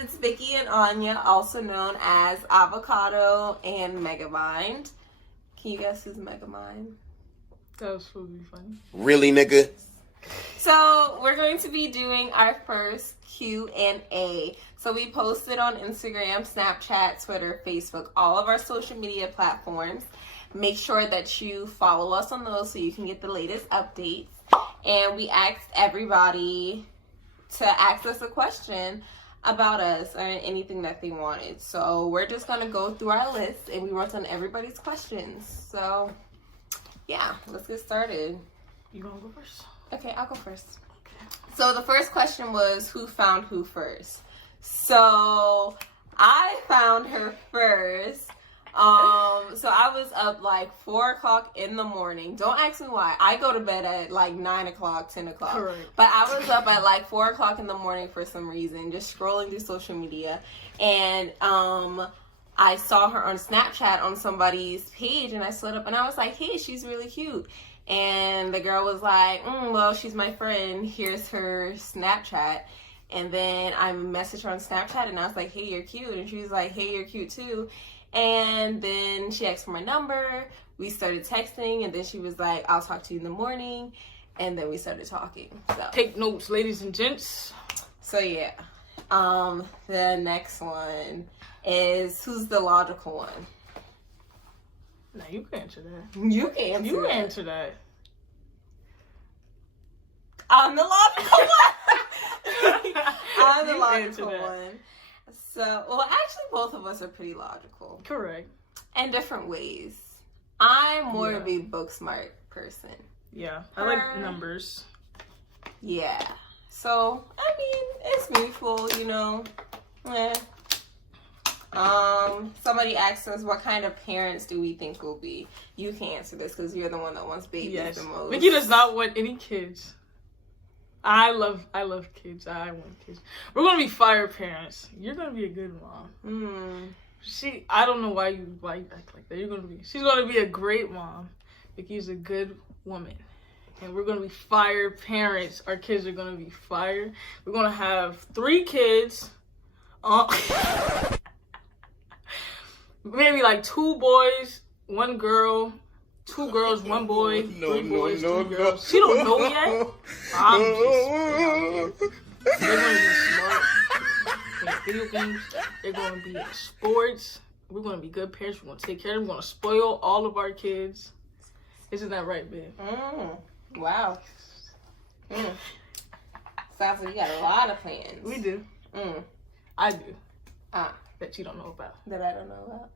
It's Vicky and Anya, also known as Avocado and Megamind. Can you guess who's Megamind? That was supposed to be funny. Really, nigga? So we're going to be doing our first Q&A. So we posted on Instagram, Snapchat, Twitter, Facebook, all of our social media platforms. Make sure that you follow us on those so you can get the latest updates. And we asked everybody to ask us a question about us or anything that they wanted. So we're just going to go through our list and we wrote down everybody's questions. So yeah, let's get started. You gonna go first? Okay, I'll go first. Okay. So the first question was, who found who first? So I found her first. So I was up like 4 o'clock in the morning. Don't ask me why. I go to bed at like 9 o'clock, 10 o'clock. Correct. But I was up at like 4 o'clock in the morning for some reason, just scrolling through social media. And I saw her on Snapchat on somebody's page, and I slid up and I was like, hey, she's really cute. And the girl was like, well, she's my friend. Here's her Snapchat. And then I messaged her on Snapchat and I was like, hey, you're cute. And she was like, hey, you're cute too. And then she asked for my number. We started texting, and then she was like, I'll talk to you in the morning. And then we started talking. So Take notes, ladies and gents. So yeah. The next one is, who's the logical one? Now you can answer that. You can answer You that. answer that. I'm the logical one. I'm the You logical answer that. one. So, well, actually, both of us are pretty logical Correct. in different ways. I'm more of Yeah. a book smart person. Yeah, I like numbers. Yeah. So, I mean, it's mutual, you know. Eh. Somebody asked us, what kind of parents do we think we'll be? You can answer this because you're the one that wants babies Yes. the most. Vicky does not want any kids. I love kids. I want kids. We're gonna be fire parents. You're gonna be a good mom. I don't know why you act like that. She's gonna be a great mom. Vicky's a good woman. And we're gonna be fire parents. Our kids are gonna be fire. We're gonna have 3 kids. Maybe like 2 boys, 1 girl, 2 girls, 1 boy, 3 boys, 2 girls. She don't know yet. I'm just they're gonna be smart in video games. They're gonna be in sports. We're gonna be good parents. We're gonna take care of them. We're gonna spoil all of our kids. Isn't that right, babe? Wow. Sounds like you got a lot of plans. We do. I do. That you don't know about. That I don't know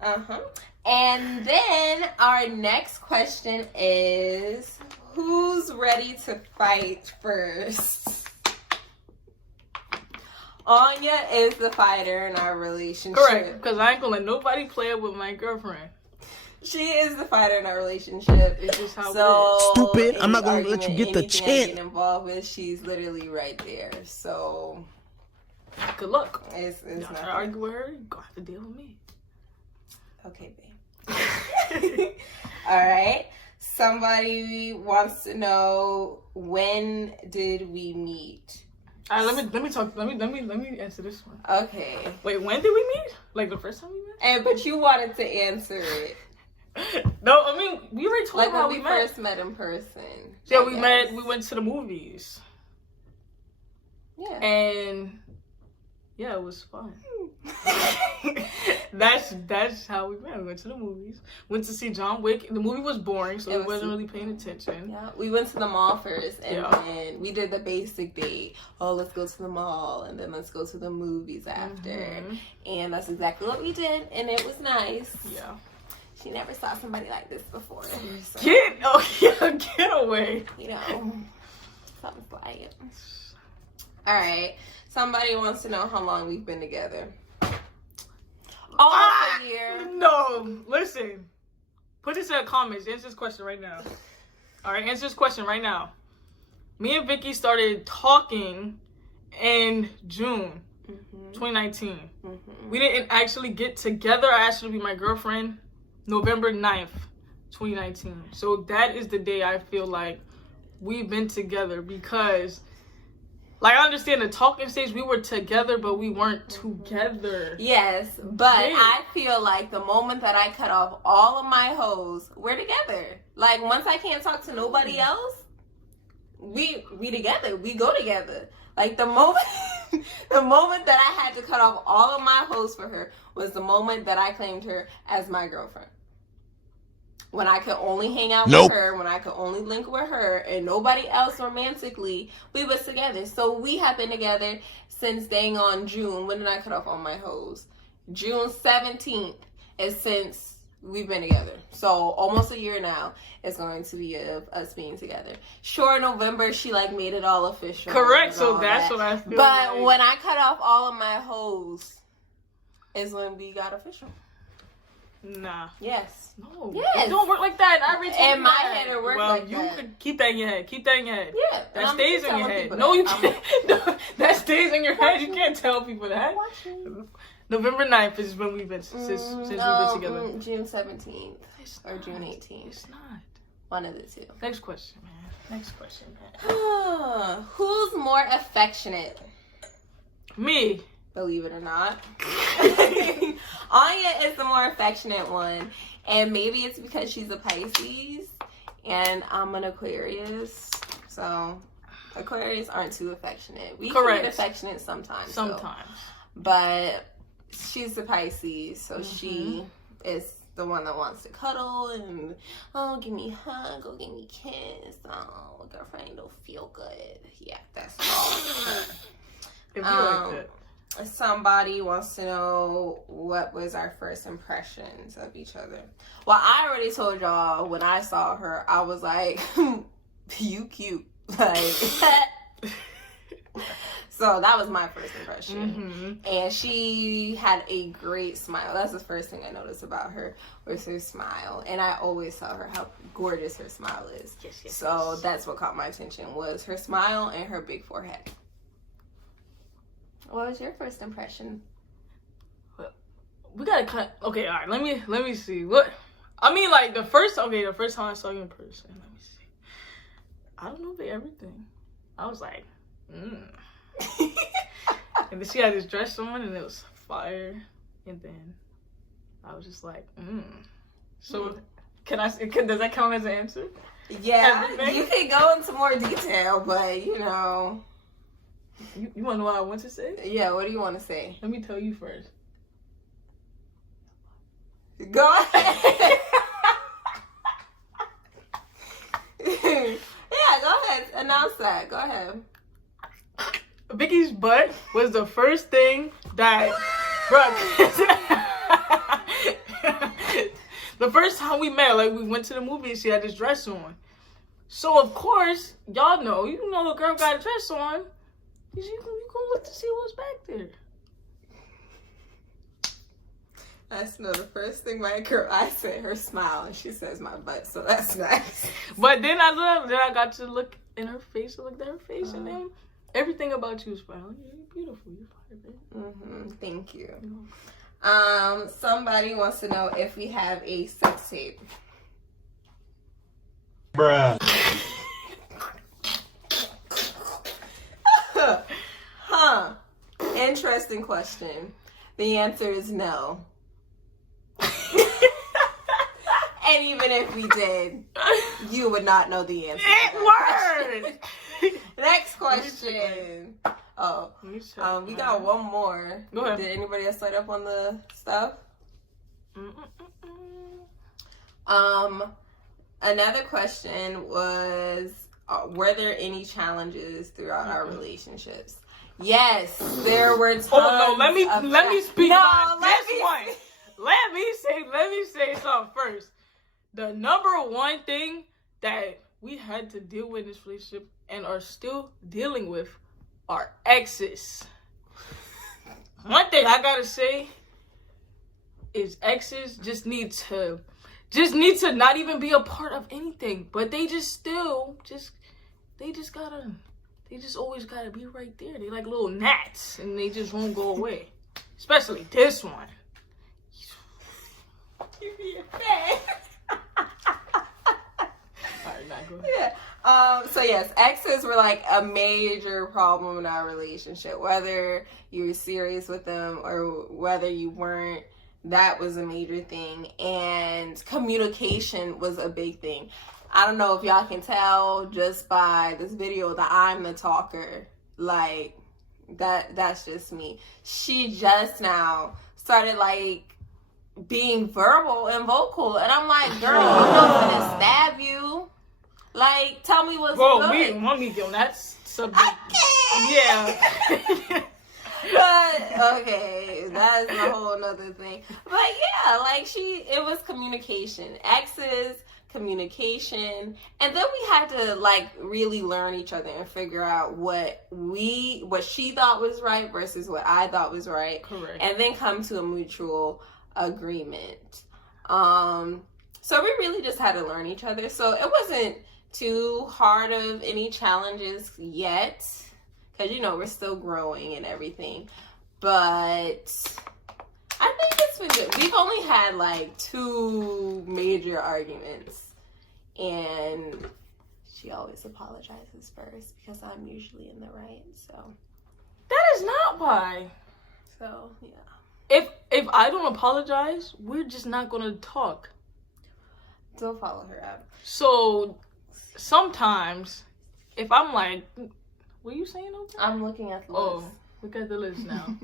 about. And then our next question is, who's ready to fight first? Anya is the fighter in our relationship. Correct, because I ain't gonna let nobody play with my girlfriend. She is the fighter in our relationship. It's just how So, Stupid. I'm not any gonna let you get the anything I chance. get involved with, she's literally right there. So good luck. it's Y'all not try to argue with her, you're gonna have to deal with me. okay, babe. All right. Somebody wants to know, when did we meet? All right, let me answer this one. Okay. Wait, when did we meet? Like the first time we met? But you wanted to answer it. No, I mean we already told Like how when we met. first met in person. Yeah, I we guess. met. We went to the movies, Yeah. and yeah, it was fun. That's how we met. We went to the movies. Went to see John Wick. The movie was boring, so we wasn't really paying attention. Yeah, we went to the mall first, and Yeah. then we did the basic date. Oh, let's go to the mall, and then let's go to the movies after. And that's exactly what we did, and it was nice. Yeah. She never saw somebody like this before. So, Get away. you know, something's like it. All right. Somebody wants to know how long we've been together. Almost a year. No, listen. Put this in the comments. Answer this question right now. All right, answer this question right now. Me and Vicky started talking in June 2019. We didn't actually get together. I asked her to be my girlfriend November 9th, 2019. So that is the day I feel like we've been together, because Like, I understand the talking stage, we were together, but we weren't together. Yes, but Hey. I feel like the moment that I cut off all of my hoes, we're together. Like, once I can't talk to nobody else, we together. We go together. Like, the moment the moment that I had to cut off all of my hoes for her was the moment that I claimed her as my girlfriend. When I could only hang out with her, when I could only link with her and nobody else romantically, we was together. So we have been together since dang on June. When did I cut off all my hoes? June 17th is since we've been together. So almost a year now is going to be of us being together. Sure, November she like made it all official. Correct, so that's what I feel But like. when I cut off all of my hoes is when we got official. Nah. Yes. No. Yes. It don't work like that. I already told In you my that. head, it works well, like you that. could keep that in your head. Keep that in your head. Yeah. and That I'm stays just in your telling head. people No, you that. can't. No, that stays in your head. You can't tell people that. I'm watching. November 9th is when we've been since we've been together. June 17th It's or not. June 18th. It's not. One of the two. Next question, man. Next question, man. Who's more affectionate? Me. Believe it or not. Anya is the more affectionate one. And maybe it's because she's a Pisces and I'm an Aquarius. So Aquarius aren't too affectionate. We can Correct. get affectionate sometimes. Sometimes. But she's a Pisces, so she is the one that wants to cuddle and, oh, give me a hug, oh, give me a kiss, oh, girlfriend don't feel good. Yeah, that's all. If you like that. Somebody wants to know what was our first impressions of each other. Well, I already told y'all when I saw her, I was like, you cute. Like, so that was my first impression. And she had a great smile. That's the first thing I noticed about her was her smile. And I always tell her how gorgeous her smile is. Yes, So that's what caught my attention was her smile and her big forehead. What was your first impression? We gotta cut. Okay, all right. Let me see. What? I mean, like the first time I saw you in person. Let me see. I don't know everything. I was like, And then she had this dress on, and it was fire. And then I was just like, So, does that count as an answer? Yeah, Everything? you can go into more detail, but you know. You want to know what I want to say? Yeah, what do you want to say? Let me tell you first. Go ahead. Yeah, go ahead. Announce that. Go ahead. Vicky's butt was the first thing that, the first time we met, like we went to the movie and she had this dress on. So of course, y'all know, the girl got a dress on. You gonna look to see what's back there. That's the first thing I said her smile and she says my butt, so that's nice. But then I got to look in her face, and then everything about you was fine. You're beautiful. You're fine, babe. Thank you. Somebody wants to know if we have a sex tape. Bruh. Huh. Interesting question. The answer is no. And even if we did, you would not know the answer. Word! Next question. Oh, we got one more. Go ahead. Did anybody else light up on the stuff? Another question was, were there any challenges throughout our relationships? Yes, there were tons. Oh no, let me speak about let this me- one. Let me say something first. The number one thing that we had to deal with in this relationship and are still dealing with are exes. One thing I gotta say is exes just need to not even be a part of anything, but they just always gotta be right there. They like little gnats and they just won't go away. Especially this one. Give me a fan. Alright, now go ahead. Yeah. So yes, exes were like a major problem in our relationship. Whether you were serious with them or whether you weren't, that was a major thing. And communication was a big thing. I don't know if y'all can tell just by this video that I'm the talker. Like, that's just me. She just now started like being verbal and vocal, and I'm like, girl, I'm not gonna stab you. Like, tell me what's good. We want me on that subject. Yeah. But okay, that's a whole nother thing. But yeah, like it was communication, exes, communication, and then we had to like really learn each other and figure out what she thought was right versus what I thought was right. Correct. And then come to a mutual agreement. So we really just had to learn each other. So it wasn't too hard of any challenges yet, because we're still growing and everything. But I think it's been good. We've only had like 2 major arguments, and she always apologizes first because I'm usually in the right. So that is not why. So yeah. If I don't apologize, we're just not gonna talk. Don't follow her up. So sometimes, if I'm like, what are you saying over there? I'm looking at the list. Oh, look at the list now.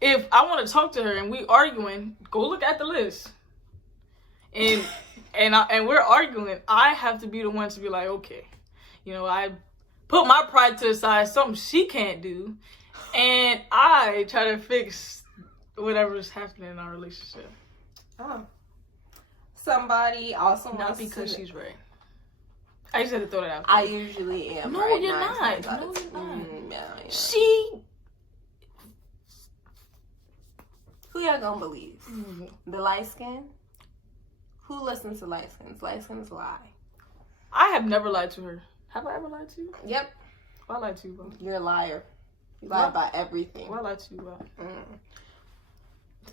If I want to talk to her and we arguing, go look at the list. And we're arguing, I have to be the one to be like, okay, I put my pride to the side, something she can't do, and I try to fix whatever's happening in our relationship. Oh. Somebody also not wants because to... she's right. I just had to throw that out. I usually am. No, right? you're not. No, you're not. Yeah. She. Who y'all gonna believe? Mm-hmm. The light skin? Who listens to light skins? Light skins lie. I have never lied to her. Have I ever lied to you? Yep. Why lie to you, bro? You're a liar. You lie about everything. Why lie to you, bro?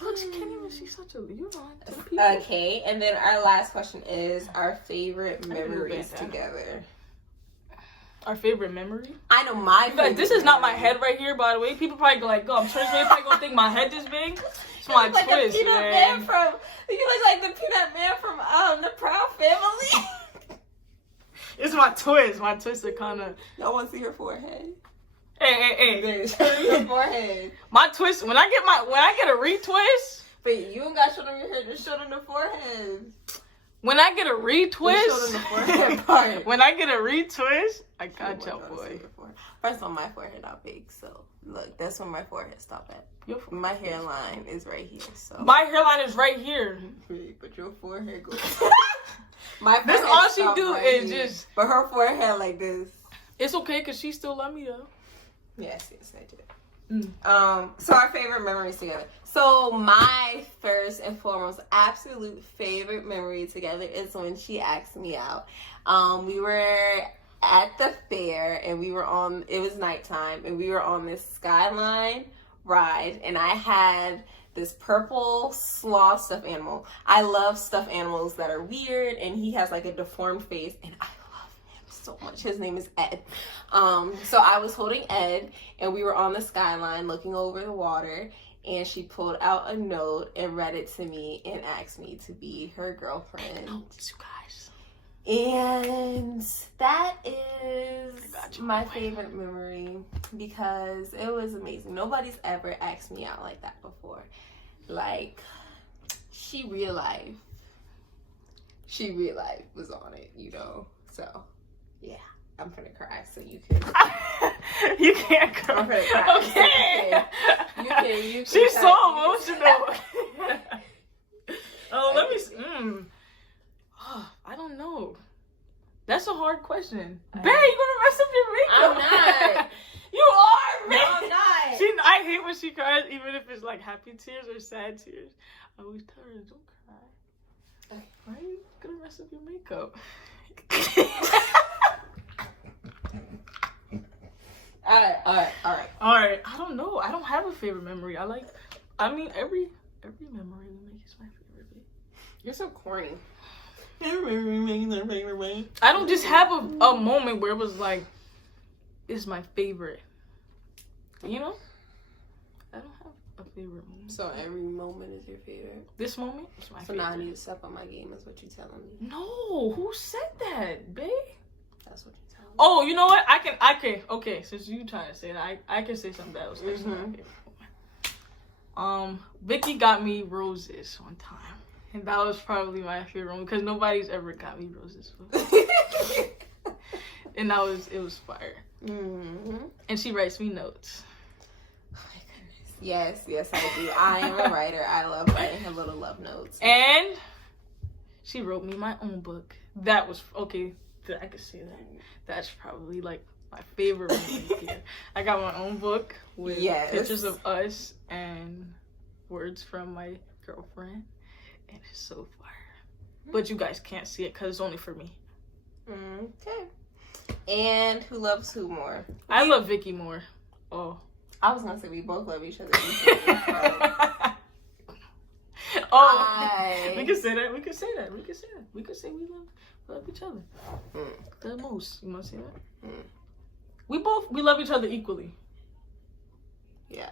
Look, she can't even. She's such a. You know. Okay, and then our last question is our favorite memories together. Our favorite memory? I know my favorite. This is not my head right here, by the way. People probably go like, I'm sure they probably gonna think my head this big. It's my like twist, you look like the peanut man from the Proud Family. It's my twist. My twists are kind of. Y'all want to see her forehead? Hey. Show them your forehead. My twist. When I get a retwist. But you don't got to show them your hair. Just show them the forehead. When I get a retwist. Show them the forehead part. When I get a retwist, I got y'all, boy. First of all, my forehead not big, so look, that's where my forehead stop at. My hairline is right here, so. My hairline is right here. But your forehead goes. That's all she do right is here. just. But her forehead like this. It's okay because she still love me though. Yes, I do. So our favorite memories together. So my first and foremost absolute favorite memory together is when she asked me out. We were at the fair and it was nighttime and we were on this Skyline ride and I had this purple sloth stuffed animal. I love stuffed animals that are weird and he has like a deformed face and I love him so much. His name is Ed. So I was holding Ed and we were on the Skyline looking over the water and she pulled out a note and read it to me and asked me to be her girlfriend. Notes, you guys. And that is my favorite memory because it was amazing. Nobody's ever asked me out like that before. Like, she real life was on it, So, yeah, I'm gonna cry so you can. You can't cry. I'm gonna cry. Okay. You can She's so emotional. Let me see. I don't know. That's a hard question. Babe, you're gonna mess up your makeup. I'm not. You are, man. No, I'm not. I hate when she cries, even if it's like happy tears or sad tears. I always tell her, don't cry. Why are you gonna mess up your makeup? All right. I don't know. I don't have a favorite memory. Every memory we make is my favorite. You're so corny. I don't just have a moment where it was like, it's my favorite. You know? I don't have a favorite moment. So every moment is your favorite? This moment is my favorite. So now I need to step on my game is what you're telling me. No, who said that, babe? That's what you're telling me. Oh, you know what? I can. Okay, since you trying to say that, I can say something else. Vicky got me roses one time, and that was probably my favorite one because nobody's ever got me roses before. And it was fire. Mm-hmm. And she writes me notes. Oh my goodness. Yes, I do. I am a writer. I love writing her little love notes. And she wrote me my own book. That was okay. I could say that. That's probably like my favorite one right here. I got my own book with pictures of us and words from my girlfriend, and it's so fire. But you guys can't see it because it's only for me. Okay. And who loves who more? I love Vicky more. Oh. I was gonna say we both love each other. We can say that. We can say we love each other. The most. You want to say that? We love each other equally. Yeah.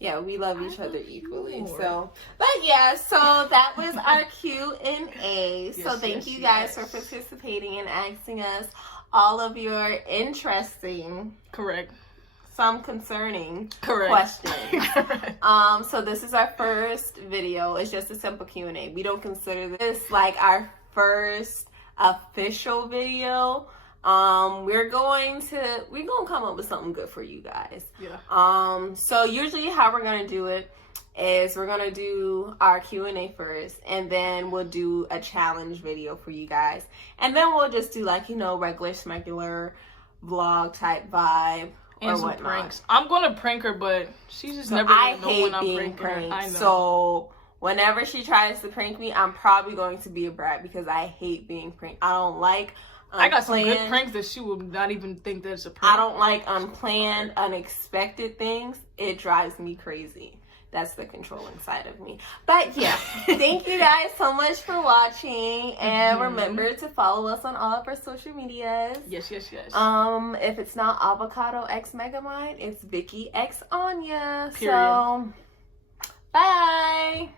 Yeah, we love each other equally. So, but yeah, so that was our Q&A. So thank you guys for participating and asking us all of your interesting, some concerning questions. So this is our first video. It's just a simple Q&A. We don't consider this like our first official video. We're gonna come up with something good for you guys. Yeah. So usually how we're gonna do it is we're gonna do our Q&A first, and then we'll do a challenge video for you guys, and then we'll just do like regular vlog type vibe and or some whatnot. Pranks. I'm gonna prank her, but she's just never gonna know when I'm pranking her. I know. So whenever she tries to prank me, I'm probably going to be a brat because I hate being pranked. I don't like. I got some good pranks that she will not even think that it's a prank. I don't like unplanned, unexpected things. It drives me crazy. That's the controlling side of me. But yeah, thank you guys so much for watching. And remember to follow us on all of our social medias. Yes. If it's not Avocado X Megamind, it's Vicky X Anya. Period. So, bye.